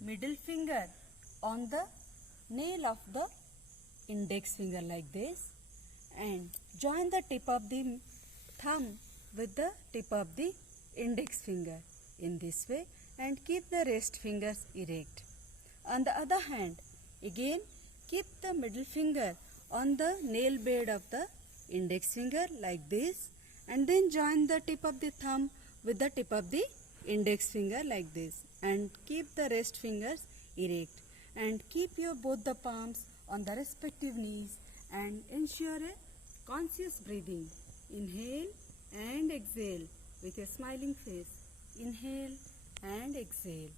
middle finger on the nail of the index finger like this, and join the tip of the thumb with the tip of the index finger in this way, and keep the rest fingers erect. On the other hand, again keep the middle finger on the nail bed of the index finger like this, and then join the tip of the thumb with the tip of the index finger like this, and keep the rest fingers erect, and keep your both the palms on the respective knees, and ensure a conscious breathing. Inhale and exhale with a smiling face. Inhale and exhale.